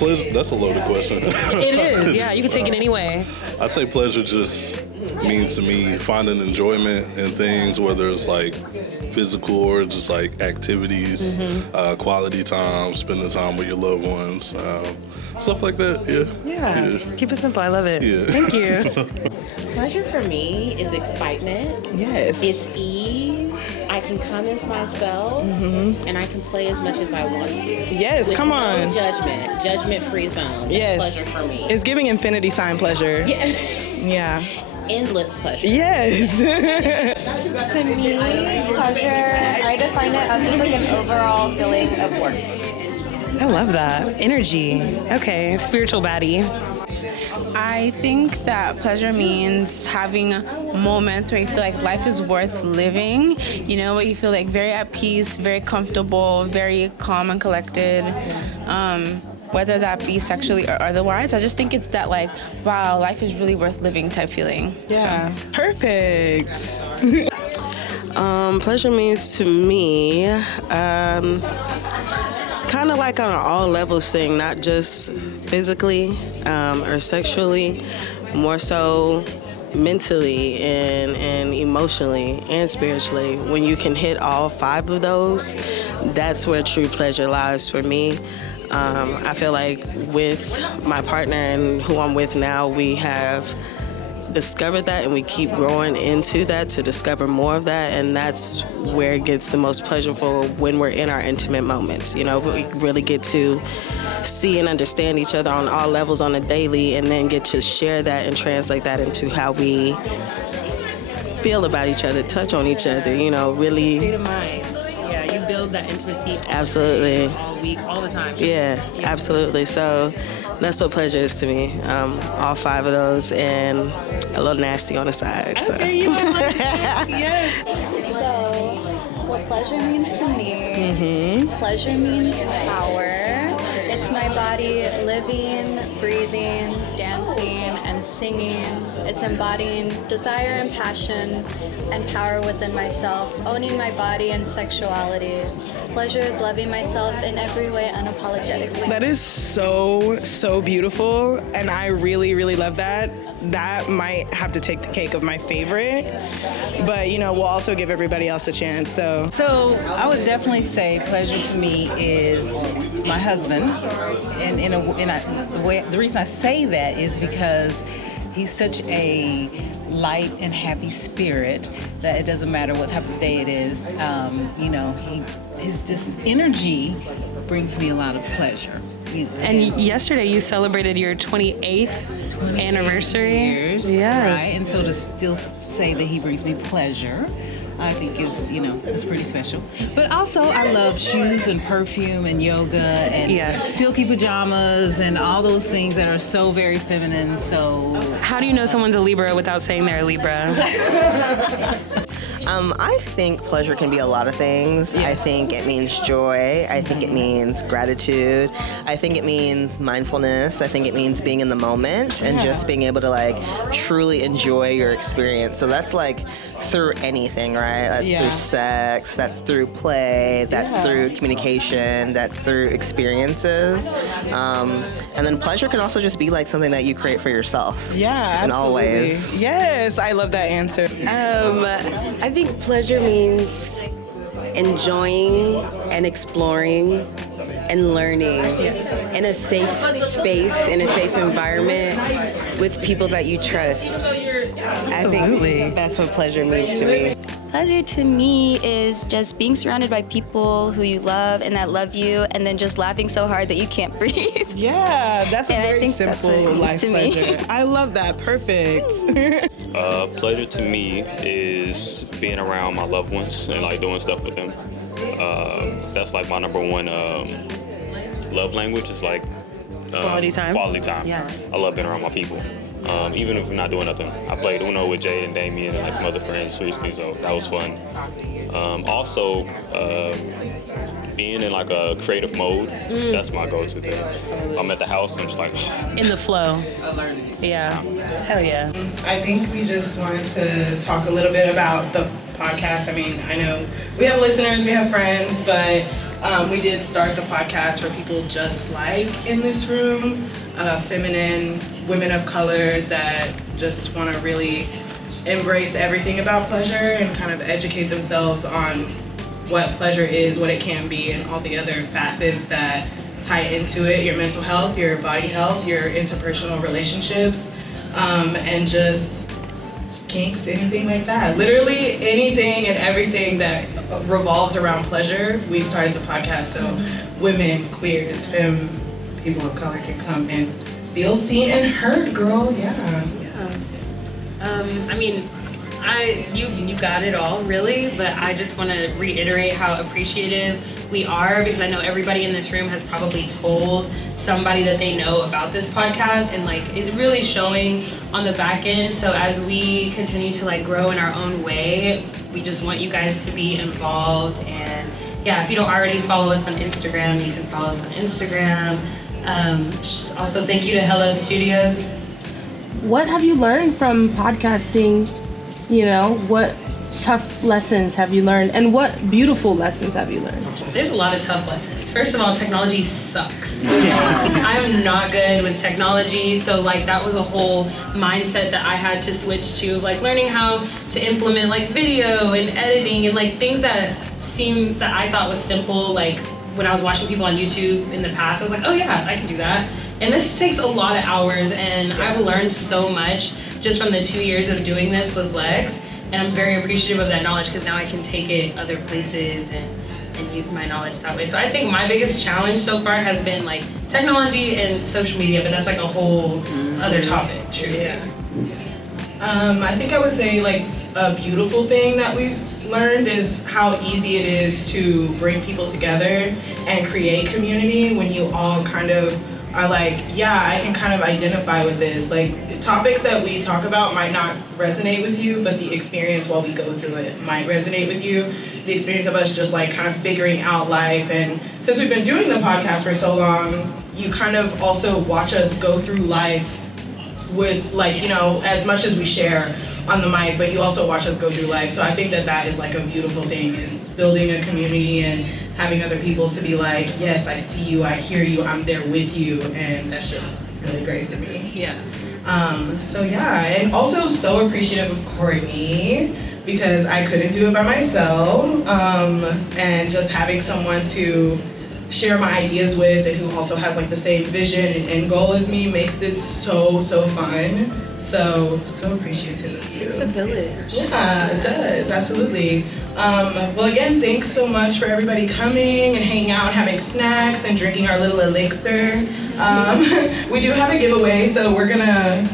pleasure, that's a loaded question. It is, yeah. You can take it any way. I say pleasure just means to me finding enjoyment in things, whether it's like physical or just like activities, quality time, spending time with your loved ones, stuff like that. Yeah. Keep it simple. I love it. Yeah. Thank you. Pleasure for me is excitement. Yes. It's ease. I can come as myself, and I can play as much as I want to. Yes, with come no on. judgment-free zone. That's Yes. pleasure for me. It's giving infinity sign pleasure. Yeah. Yeah. Endless pleasure. Yes. To me, pleasure, I define it as just like an overall feeling of work. I love that. Energy. Okay. Spiritual baddie. I think that pleasure means having moments where you feel like life is worth living, you know, where you feel like very at peace, very comfortable, very calm and collected, whether that be sexually or otherwise. I just think it's that like, wow, life is really worth living type feeling. Yeah. So. Perfect. Pleasure means to me, kind of like on an all levels thing, not just physically or sexually, more so mentally and emotionally and spiritually. When you can hit all 5 of those, that's where true pleasure lies for me. I feel like with my partner and who I'm with now, we have discovered that and we keep growing into that to discover more of that, and that's where it gets the most pleasurable when we're in our intimate moments. You know, we really get to see and understand each other on all levels on a daily, and then get to share that and translate that into how we feel about each other, touch on each other, you know, really. State of mind. Yeah, you build that intimacy Absolutely. all week, all the time. Yeah, absolutely. So that's what pleasure is to me. All 5 of those and a little nasty on the side. So. Okay, you know what? Yes. So, what pleasure means to me, pleasure means power. It's my body living, breathing, dancing, and singing. It's embodying desire and passion and power within myself, owning my body and sexuality. Pleasure is loving myself in every way unapologetically. That is so beautiful, and I really, really love that. That might have to take the cake of my favorite, but you know, we'll also give everybody else a chance. So I would definitely say pleasure to me is my husband, and the reason I say that is because he's such a light and happy spirit that it doesn't matter what type of day it is. You know, his just energy brings me a lot that. You know, And yesterday you celebrated your 28th anniversary. Years, Yes. right? And so to still say that he brings me pleasure, I think is, you know, it's pretty special. But also I love shoes and perfume and yoga and Yes. silky pajamas and all those things that are so very feminine. So How do you know someone's a Libra without saying they're a Libra? I think pleasure can be a lot of things. I think it means joy. I think it means gratitude. I think it means mindfulness. I think it means being in the moment and just being able to like truly enjoy your experience. So that's like through anything, right? That's through sex, that's through play, that's through communication, that's through experiences. And then pleasure can also just be like something that you create for yourself. Yeah, in all absolutely. ways. Yes, I love that answer. I think pleasure means enjoying and exploring and learning in a safe space, in a safe environment with people that you trust. I think that's what pleasure means to me. Pleasure to me is just being surrounded by people who you love and that love you, and then just laughing so hard that you can't breathe. Yeah, that's a And I very think that's what it simple means life to me. pleasure. I love that. Perfect. Pleasure to me is being around my loved ones and like doing stuff with them. That's like my number one love language is like Quality time. Quality time. Yeah. I love being around my people. Even if we're not doing nothing. I played Uno with Jade and Damien and like some other friends recently, so that was fun. Also, being in like a creative mode, that's my go-to thing. I'm at the house, I'm just like... In the flow. Yeah. Hell yeah. I think we just wanted to talk a little bit about the podcast. I mean, I know we have listeners, we have friends, but We did start the podcast for people just like in this room, feminine women of color that just want to really embrace everything about pleasure and kind of educate themselves on what pleasure is, what it can be, and all the other facets that tie into it, your mental health, your body health, your interpersonal relationships, and just kinks, anything like that. Literally anything and everything that revolves around pleasure, we started the podcast so women, queers, femme, people of color can come and feel seen and heard, girl. Yeah. I mean, you got it all, really, but I just want to reiterate how appreciative we are, because I know everybody in this room has probably told somebody that they know about this podcast, and like it's really showing on the back end. So as we continue to like grow in our own way, we just want you guys to be involved. And yeah, if you don't already follow us on Instagram, you can follow us on Instagram. Also, thank you to Hello Studios. What have you learned from podcasting? You know, what tough lessons have you learned, and what beautiful lessons have you learned? There's a lot of tough lessons. First of all, technology sucks. I'm not good with technology, so like that was a whole mindset that I had to switch to, like learning how to implement like video and editing and like things that I thought was simple. Like when I was watching people on YouTube in the past, I was like, oh yeah, I can do that. And this takes a lot of hours, and I've learned so much just from the 2 years of doing this with Lex. And I'm very appreciative of that knowledge, because now I can take it other places and use my knowledge that way. So I think my biggest challenge so far has been like technology and social media, but that's like a whole other topic. True. Yeah. I think I would say like a beautiful thing that we've learned is how easy it is to bring people together and create community when you all kind of are like, yeah, I can kind of identify with this. Like topics that we talk about might not resonate with you, but the experience while we go through it might resonate with you. The experience of us just like kind of figuring out life. And since we've been doing the podcast for so long, you kind of also watch us go through life with like, you know, as much as we share on the mic, but you also watch us go through life. So I think that that is like a beautiful thing, is building a community and having other people to be like, yes, I see you, I hear you, I'm there with you, and that's just really great for me. Yeah. So yeah, and also so appreciative of Courtney, because I couldn't do it by myself, and just having someone to share my ideas with and who also has like the same vision and end goal as me makes this so fun. So appreciative too. It's a village. Yeah, it does, absolutely. Well, again, thanks so much for everybody coming and hanging out, having snacks and drinking our little elixir. We do have a giveaway, so we're gonna